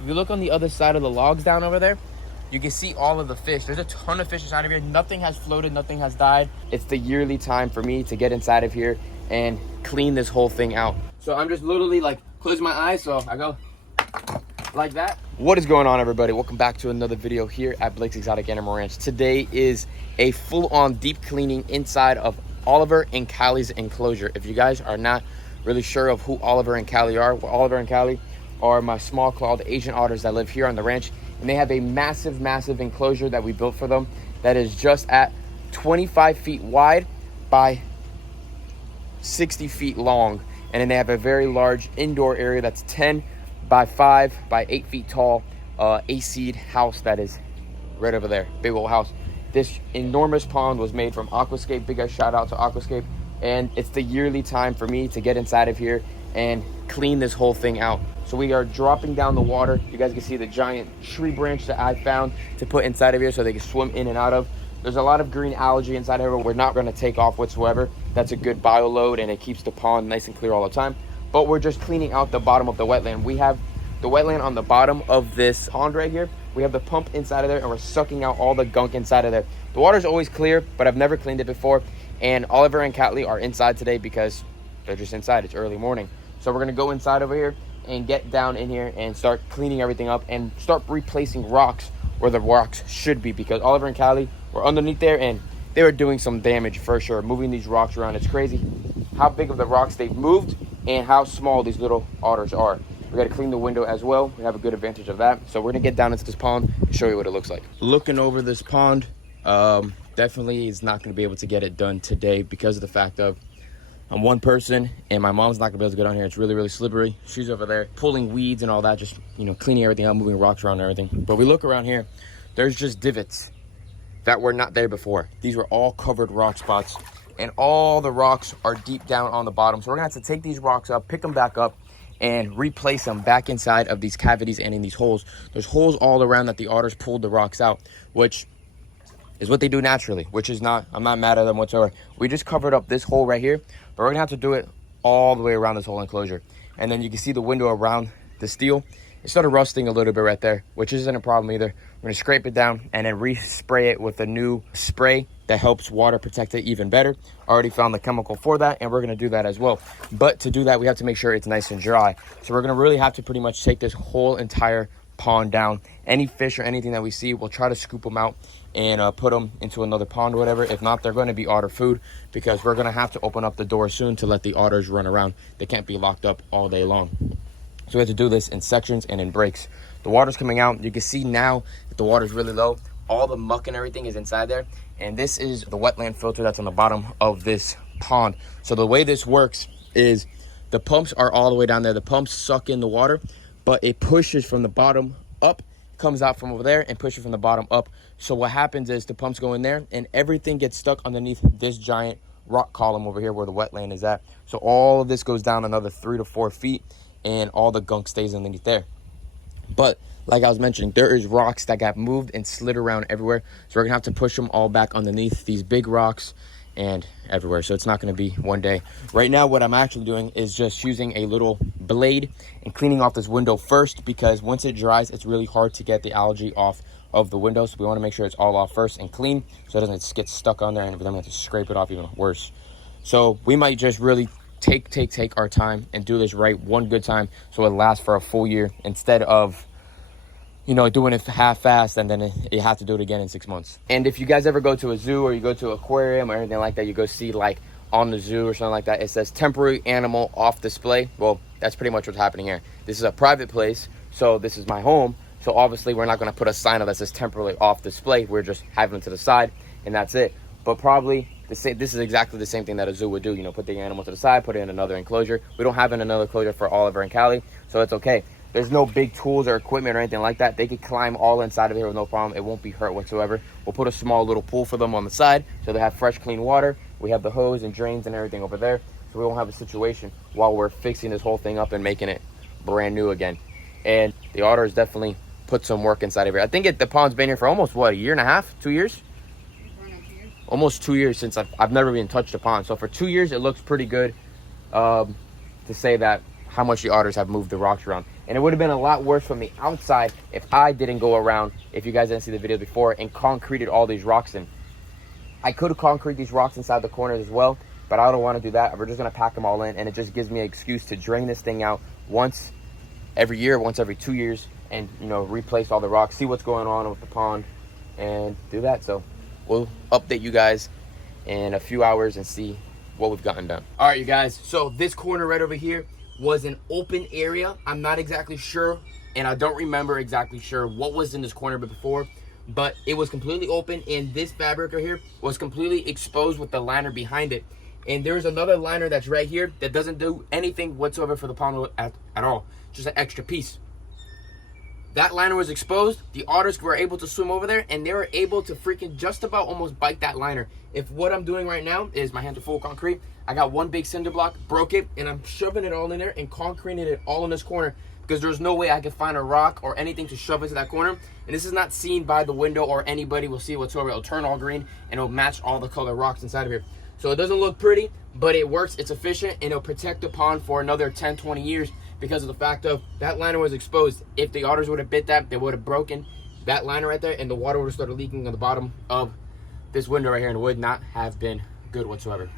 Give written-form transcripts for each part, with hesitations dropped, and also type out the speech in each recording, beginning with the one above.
If you look on the other side of the logs down over there, you can see all of the fish. There's a ton of fish inside of here. Nothing has floated, nothing has died. It's the yearly time for me to get inside of here and clean this whole thing out. So I'm just literally like closing my eyes, so I go like that. What is going on, everybody? Welcome back to another video here at Blake's Exotic Animal Ranch. Today is a full-on deep cleaning inside of Oliver and Callie's enclosure. If you guys are not really sure of who Oliver and Callie are, well, Oliver and Callie are my small-clawed Asian otters that live here on the ranch, and they have a massive enclosure that we built for them that is just at 25 feet wide by 60 feet long. And then they have a very large indoor area that's 10 by 5 by 8 feet tall, AC'd house that is right over there, big old house. This enormous pond was made from Aquascape. Big shout out to Aquascape. And it's the yearly time for me to get inside of here and clean this whole thing out. So we are dropping down the water. You guys can see the giant tree branch that I found to put inside of here so they can swim in and out of. There's a lot of green algae inside of here. We're not gonna take off whatsoever. That's a good bio load and it keeps the pond nice and clear all the time. But we're just cleaning out the bottom of the wetland. We have the wetland on the bottom of this pond right here. We have the pump inside of there and we're sucking out all the gunk inside of there. The water's always clear, but I've never cleaned it before. And Oliver and Callie are inside today because they're just inside. It's early morning. So we're gonna go inside over here and get down in here and start cleaning everything up and start replacing rocks where the rocks should be, because Oliver and Callie were underneath there and they were doing some damage for sure, moving these rocks around. It's crazy how big of the rocks they've moved and how small these little otters are. We got to clean the window as well. We have a good advantage of that. So we're gonna get down into this pond and show you what it looks like. Looking over this pond, definitely is not going to be able to get it done today because of the fact of I'm one person and my mom's not gonna be able to get on here. It's really slippery. She's over there pulling weeds and all that, just, you know, cleaning everything out, moving rocks around and everything. But we look around here, there's just divots that were not there before. These were all covered rock spots and all the rocks are deep down on the bottom. So we're gonna have to take these rocks up, pick them back up and replace them back inside of these cavities and in these holes. There's holes all around that the otters pulled the rocks out, which is what they do naturally, which is not, I'm not mad at them whatsoever. We just covered up this hole right here, but we're gonna have to do it all the way around this whole enclosure. And then you can see the window around the steel. It started rusting a little bit right there, which isn't a problem either. We're gonna scrape it down and then respray it with a new spray that helps water protect it even better. Already found the chemical for that and we're gonna do that as well. But to do that, we have to make sure it's nice and dry. So we're gonna really have to pretty much take this whole entire pond down. Any fish or anything that we see, we'll try to scoop them out and put them into another pond or whatever. If not, they're going to be otter food because we're going to have to open up the door soon to let the otters run around. They can't be locked up all day long. So we have to do this in sections and in breaks. The water's coming out. You can see now that the water's really low. All the muck and everything is inside there. And this is the wetland filter that's on the bottom of this pond. So the way this works is the pumps are all the way down there. The pumps suck in the water, but it pushes from the bottom up, comes out from over there and pushes from the bottom up. So what happens is the pumps go in there and everything gets stuck underneath this giant rock column over here where the wetland is at. So all of this goes down another 3 to 4 feet and all the gunk stays underneath there. But like I was mentioning, there is rocks that got moved and slid around everywhere. So we're gonna have to push them all back underneath these big rocks and everywhere. So it's not going to be one day. Right now what I'm actually doing is just using a little blade and cleaning off this window first, because once it dries it's really hard to get the algae off of the window. So we want to make sure it's all off first and clean so it doesn't get stuck on there and then we have to scrape it off even worse. So we might just really take our time and do this right one good time so it lasts for a full year instead of, you know, doing it half-fast and then you have to do it again in 6 months. And if you guys ever go to a zoo or you go to an aquarium or anything like that, you go see like on the zoo or something like that, it says temporary animal off display. Well, that's pretty much what's happening here. This is a private place, so this is my home. So obviously we're not going to put a sign that says temporarily off display. We're just having them to the side and that's it. But probably this is exactly the same thing that a zoo would do. You know, put the animal to the side, put it in another enclosure. We don't have another enclosure for Oliver and Callie, so it's okay. There's no big tools or equipment or anything like that. They could climb all inside of here with no problem. It won't be hurt whatsoever. We'll put a small little pool for them on the side so they have fresh, clean water. We have the hose and drains and everything over there, so we won't have a situation while we're fixing this whole thing up and making it brand new again. And the otters definitely put some work inside of here. I think the pond's been here for almost, what, a year and a half, 2 years? Almost 2 years since I've never even touched a pond. So for 2 years, it looks pretty good to say that how much the otters have moved the rocks around. And it would have been a lot worse from the outside if I didn't go around, if you guys didn't see the video before, and concreted all these rocks in. I could have concreted these rocks inside the corners as well, but I don't want to do that. We're just going to pack them all in, and it just gives me an excuse to drain this thing out once every year, once every 2 years, and, you know, replace all the rocks, see what's going on with the pond, and do that. So we'll update you guys in a few hours and see what we've gotten done. All right, you guys, so this corner right over here was an open area. I'm not exactly sure, and I don't remember exactly sure what was in this corner before, but it was completely open, and this fabric right here was completely exposed with the liner behind it. And there's another liner that's right here that doesn't do anything whatsoever for the pond at all, just an extra piece. That liner was exposed. The otters were able to swim over there, and they were able to freaking just about almost bite that liner. If what I'm doing right now is my hands are full of concrete, I got one big cinder block, broke it, and I'm shoving it all in there and concreting it all in this corner, because there's no way I could find a rock or anything to shove into that corner. And this is not seen by the window, or anybody will see it whatsoever. It'll turn all green, and it'll match all the color rocks inside of here. So it doesn't look pretty, but it works, it's efficient, and it'll protect the pond for another 10, 20 years because of the fact of that liner was exposed. If the otters would have bit that, they would have broken that liner right there, and the water would have started leaking on the bottom of this window right here, and it would not have been good whatsoever.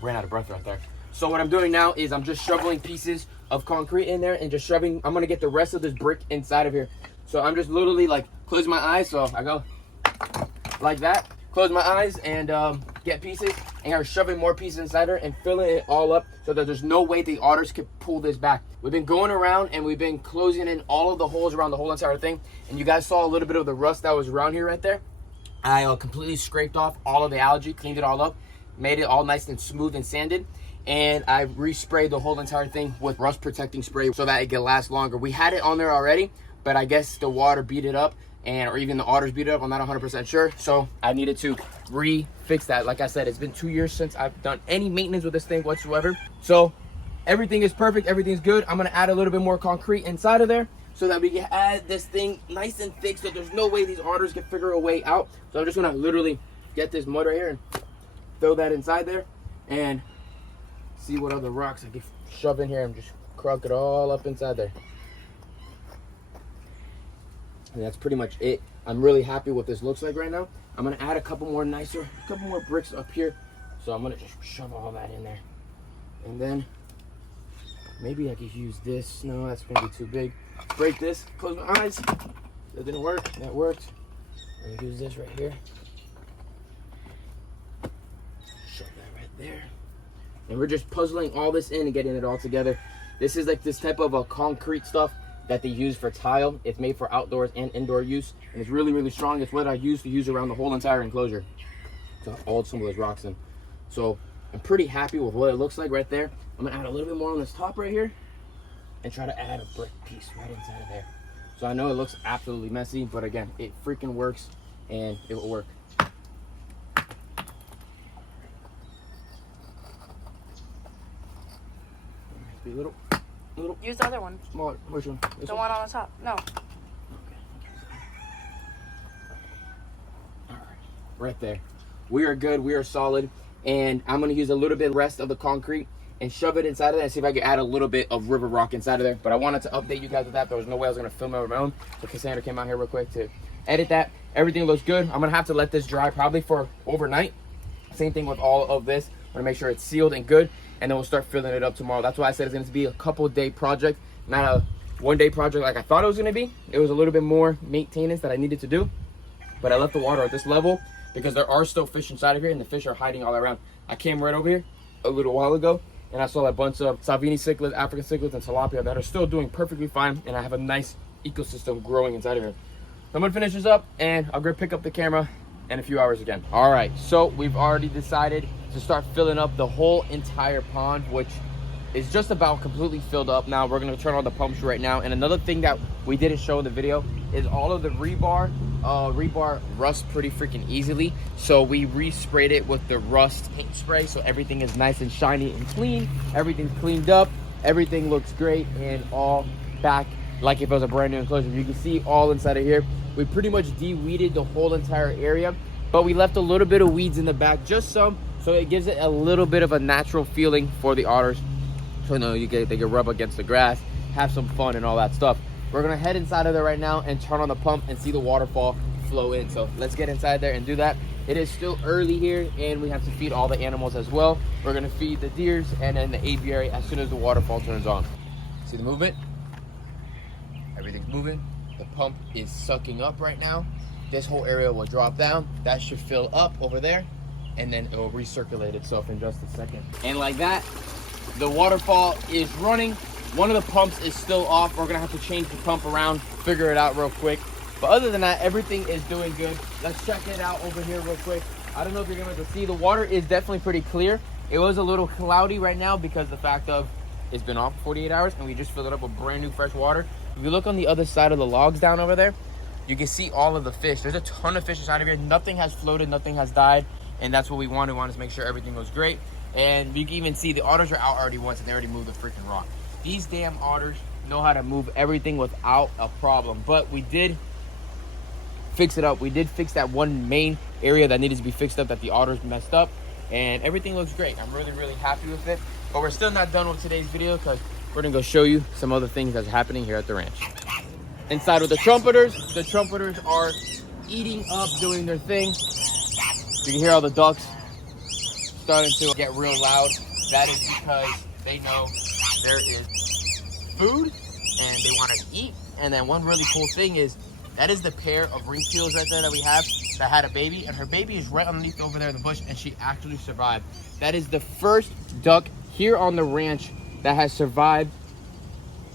Ran out of breath right there. So what I'm doing now is I'm just shoveling pieces of concrete in there and just shoving. I'm gonna get the rest of this brick inside of here. So I'm just literally like close my eyes. So I go like that, close my eyes, and get pieces, and I'm shoving more pieces inside her and filling it all up so that there's no way the otters could pull this back. We've been going around and we've been closing in all of the holes around the whole entire thing, and you guys saw a little bit of the rust that was around here right there. I completely scraped off all of the algae, cleaned it all up, made it all nice and smooth and sanded, and I resprayed the whole entire thing with rust protecting spray so that it can last longer. We had it on there already, but I guess the water beat it up, or even the otters beat it up. I'm not 100% sure, so I needed to fix that. Like I said, it's been 2 years since I've done any maintenance with this thing whatsoever, so everything is perfect, everything's good. I'm gonna add a little bit more concrete inside of there so that we can add this thing nice and thick, so there's no way these otters can figure a way out. So I'm just gonna literally get this mud right here and throw that inside there, and see what other rocks I can shove in here and just crunk it all up inside there. And that's pretty much it. I'm really happy with what this looks like right now. I'm gonna add a couple more bricks up here. So I'm gonna just shove all that in there. And then maybe I could use this. No, that's gonna be too big. Break this, close my eyes. That didn't work, that worked. I'm gonna use this right here. Shove that right there. And we're just puzzling all this in and getting it all together. This is like this type of a concrete stuff that they use for tile. It's made for outdoors and indoor use, and it's really, really strong. It's what I used to use around the whole entire enclosure to hold some of those rocks in. So I'm pretty happy with what it looks like right there. I'm gonna add a little bit more on this top right here and try to add a brick piece right inside of there. So I know it looks absolutely messy, but again, it freaking works, and it will work. Be a little. Use the other one. Small. Which one? The one on the top. No. Okay. All right. Right there. We are good. We are solid. And I'm going to use a little bit rest of the concrete and shove it inside of there and see if I can add a little bit of river rock inside of there. But I wanted to update you guys with that. There was no way I was going to film it on my own. So Cassandra came out here real quick to edit that. Everything looks good. I'm going to have to let this dry probably for overnight. Same thing with all of this. I'm going to make sure it's sealed and good, and then we'll start filling it up tomorrow. That's why I said it's going to be a couple-day project, not a one-day project like I thought it was going to be. It was a little bit more maintenance that I needed to do, but I left the water at this level because there are still fish inside of here, and the fish are hiding all around. I came right over here a little while ago, and I saw a bunch of Salvini cichlids, African cichlids, and tilapia that are still doing perfectly fine, and I have a nice ecosystem growing inside of here. So I'm going to finish this up, and I'll go pick up the camera in a few hours again. All right, so we've already decided to start filling up the whole entire pond, which is just about completely filled up now. We're gonna turn on the pumps right now. And another thing that we didn't show in the video is all of the rebar. Rebar rusts pretty freaking easily, so we resprayed it with the rust paint spray, so everything is nice and shiny and clean. Everything's cleaned up, everything looks great, and all back like if it was a brand new enclosure. You can see all inside of here. We pretty much de-weeded the whole entire area, but we left a little bit of weeds in the back, just some, so it gives it a little bit of a natural feeling for the otters. So no, they can rub against the grass have some fun and all that stuff. We're gonna head inside of there right now and turn on the pump and see the waterfall flow in. So let's get inside there and do that. It is still early here and we have to feed all the animals as well. We're gonna feed the deers and then the aviary as soon as the waterfall turns on. See the movement? Everything's moving. The pump is sucking up right now. This whole area will drop down. That should fill up over there and then it will recirculate itself in just a second. And like that, the waterfall is running. One of the pumps is still off. We're gonna have to change the pump around, figure it out real quick. But other than that, everything is doing good. Let's check it out over here real quick. I don't know if you're gonna be able to see, the water is definitely pretty clear. It was a little cloudy right now because the fact of it's been off for 48 hours and we just filled it up with brand new fresh water. If you look on the other side of the logs down over there, you can see all of the fish. There's a ton of fish inside of here. Nothing has floated, nothing has died. And that's what we wanted. We wanted to make sure everything was great. And you can even see the otters are out already once and they already moved the freaking rock. These damn otters know how to move everything without a problem. But we did fix it up. We did fix that one main area that needed to be fixed up that the otters messed up. And everything looks great. I'm really, really happy with it. But we're still not done with today's video because we're gonna go show you some other things that's happening here at the ranch. Inside with the trumpeters are eating up, doing their thing. You can hear all the ducks starting to get real loud. That is because they know there is food and they want to eat. And then one really cool thing is that is the pair of ring seals right there that we have that had a baby, and her baby is right underneath over there in the bush and she actually survived. That is the first duck here on the ranch that has survived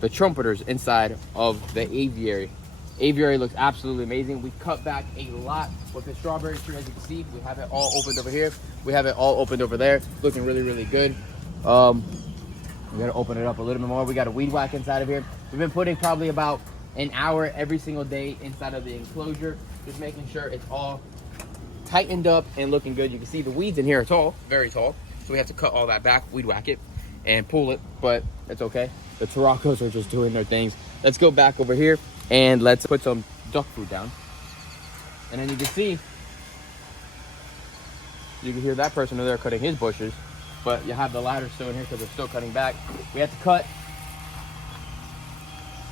the trumpeters inside of the aviary. Aviary looks absolutely amazing. We cut back a lot with the strawberry tree. As you can see, we have it all opened over here. We have it all opened over there. Looking really, really good. We gotta open it up a little bit more. We got a weed whack inside of here. We've been putting probably about an hour every single day inside of the enclosure, just making sure it's all tightened up and looking good. You can see the weeds in here are tall, very tall. So we have to cut all that back, weed whack it, and pull it, but it's okay. The Tortoise are just doing their things. Let's go back over here and let's put some duck food down. And then you can see, you can hear that person over there cutting his bushes, but you have the ladder still in here because they're still cutting back. We have to cut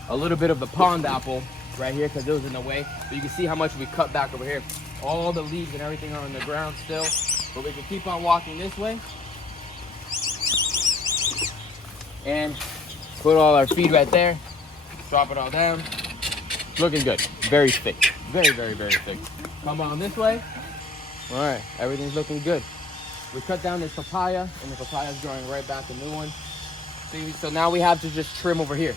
a little bit of the pond apple right here because it was in the way. So you can see how much we cut back over here. All the leaves and everything are on the ground still, but we can keep on walking this way and put all our feed right there, drop it all down. Looking good, very thick, very, very, very thick. Come on this way. All right, everything's looking good. We cut down this papaya and the papaya is growing right back, a new one. See, so now we have to just trim over here.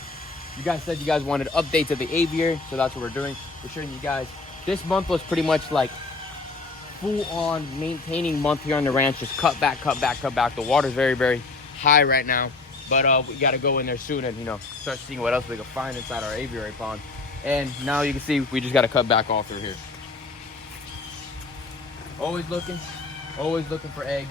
You guys said you guys wanted updates of the aviary, so that's what we're doing. We're showing you guys. This month was pretty much like full on maintaining month here on the ranch. Just cut back, cut back, cut back. The water's very, very high right now, but we got to go in there soon and, you know, start seeing what else we can find inside our aviary pond. And now you can see we just got to cut back all through here. Always looking for eggs.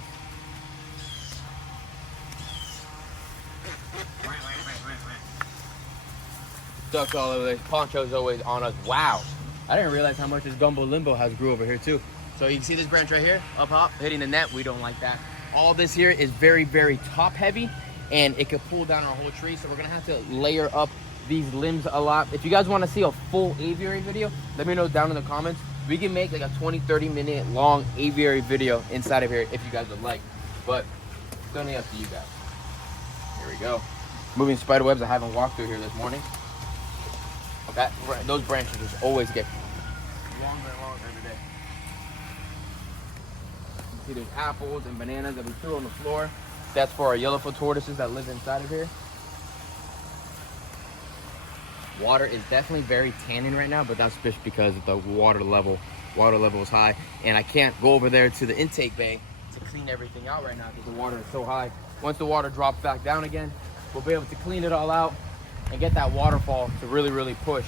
Ducks all over there. Poncho's always on us. Wow, I didn't realize how much this gumbo limbo has grew over here too. So you can see this branch right here, up hop, hitting the net. We don't like that. All this here is very, very top heavy and it could pull down our whole tree. So we're gonna have to layer up these limbs a lot. If you guys want to see a full aviary video, let me know down in the comments. We can make like a 20-30 minute long aviary video inside of here if you guys would like, but it's only up to you guys. Here we go. Moving spider webs I haven't walked through here this morning. Those branches just always get longer and longer every day. You see there's apples and bananas that we threw on the floor. That's for our yellowfoot tortoises that live inside of here. Water is definitely very tanning right now, but that's just because the water level is high, and I can't go over there to the intake bay to clean everything out right now because the water is so high. Once the water drops back down again, we'll be able to clean it all out and get that waterfall to really, really push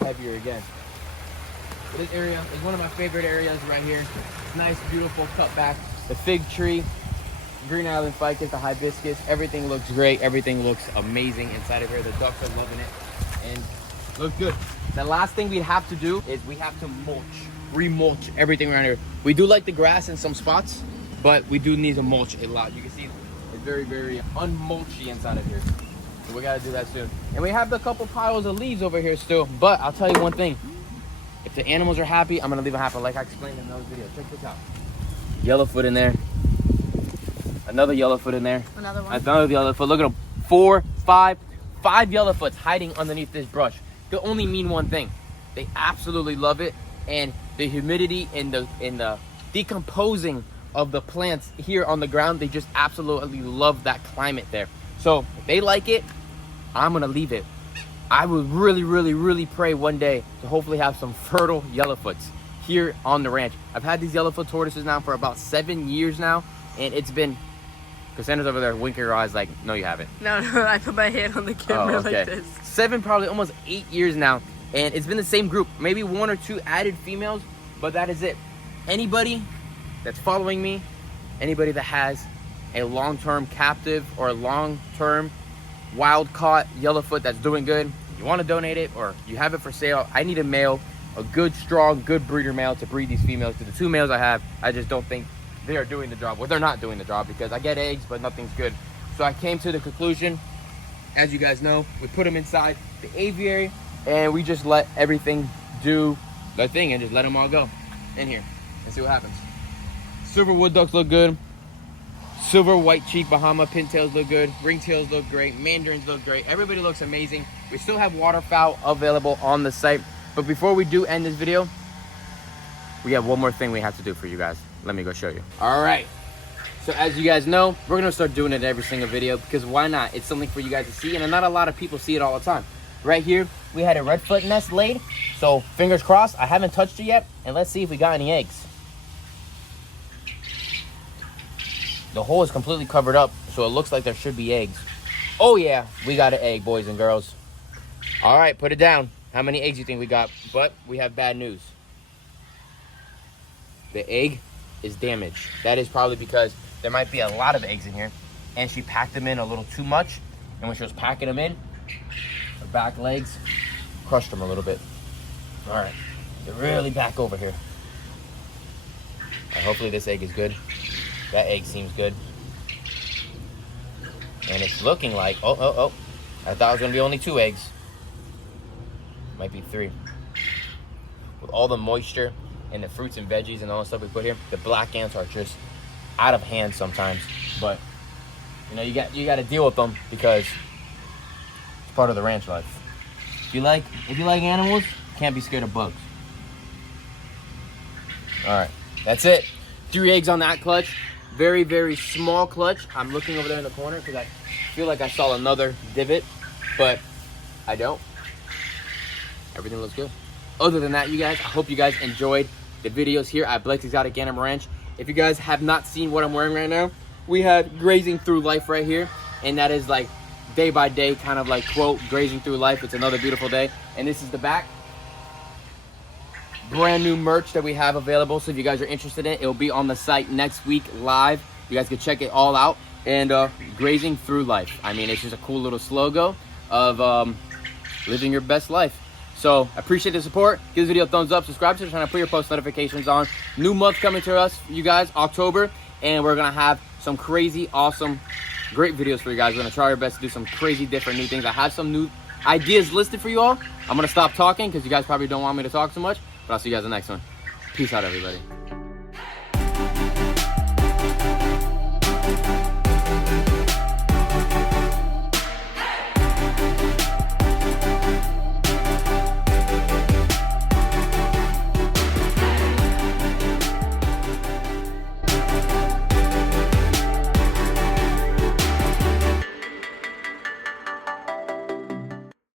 heavier again. But this area is one of my favorite areas right here. Nice, beautiful cutback. The fig tree, Green Island ficus, the hibiscus, everything looks great. Everything looks amazing inside of here. The ducks are loving it and looks good. The last thing we have to do is we have to remulch everything around here. We do like the grass in some spots, but we do need to mulch a lot. You can see it's very, very unmulchy inside of here. We gotta do that soon. And we have the couple piles of leaves over here still. But I'll tell you one thing. If the animals are happy, I'm gonna leave them happy like I explained in those videos. Check this out. Yellowfoot in there. Another yellowfoot in there. Another one. Another yellowfoot. Look at them. 4, 5 yellowfoots hiding underneath this brush. They only mean one thing. They absolutely love it. And the humidity and the decomposing of the plants here on the ground, they just absolutely love that climate there. So if they like it, I'm gonna leave it. I would really pray one day to hopefully have some fertile yellowfoots here on the ranch. I've had these yellowfoot tortoises now for about 7 years now, and it's been, Cassandra's over there winking her eyes like, no you haven't. No, I put my hand on the camera like this. 7, probably almost 8 years now, and it's been the same group. Maybe 1 or 2 added females, but that is it. Anybody that's following me, anybody that has a long-term captive or a long-term wild-caught yellowfoot that's doing good, you want to donate it or you have it for sale, I need a male, a good, strong, good breeder male to breed these females. Because the 2 males I have, I just don't think they are doing the job. Well, they're not doing the job because I get eggs, but nothing's good. So I came to the conclusion, as you guys know, we put them inside the aviary and we just let everything do their thing and just let them all go in here and see what happens. Silver wood ducks look good. Silver white cheek Bahama pintails look good. Ringtails look great. Mandarins look great. Everybody looks amazing. We still have waterfowl available on the site. But before we do end this video, we have one more thing we have to do for you guys. Let me go show you. All right. So as you guys know, we're gonna start doing it every single video because why not? It's something for you guys to see, and not a lot of people see it all the time. Right here, we had a redfoot nest laid. So fingers crossed. I haven't touched it yet, and let's see if we got any eggs. The hole is completely covered up, so it looks like there should be eggs. Oh yeah, we got an egg, boys and girls. All right, put it down. How many eggs do you think we got? But we have bad news. The egg is damaged. That is probably because there might be a lot of eggs in here, and she packed them in a little too much, and when she was packing them in, her back legs crushed them a little bit. All right, they're really back over here. Hopefully this egg is good. That egg seems good. And it's looking like, oh. I thought it was gonna be only 2 eggs. Might be 3. With all the moisture and the fruits and veggies and all the stuff we put here, the black ants are just out of hand sometimes. But you know, you got to deal with them because it's part of the ranch life. If you like animals, you can't be scared of bugs. All right, that's it. 3 eggs on that clutch. Very small clutch. I'm looking over there in the corner because I feel like I saw another divot, but I don't. Everything looks good. Other than that, you guys, I hope you guys enjoyed the videos here at Blake's Exotic Animal Ranch. If you guys have not seen what I'm wearing right now, we have Grazing Through Life right here, and that is like day by day, kind of like quote, grazing through life. It's another beautiful day. And this is the back. Brand new merch that we have available, so if you guys are interested in it, it'll be on the site next week live. You guys can check it all out. And Grazing Through Life, I mean, it's just a cool little slogan of living your best life. So I appreciate the support. Give this video a thumbs up, subscribe to the channel, put your post notifications on. New month coming to us, you guys, October, and we're gonna have some crazy awesome great videos for you guys. We're gonna try our best to do some crazy different new things. I have some new ideas listed for you all. I'm gonna stop talking because you guys probably don't want me to talk so much. But I'll see you guys in the next one. Peace out, everybody.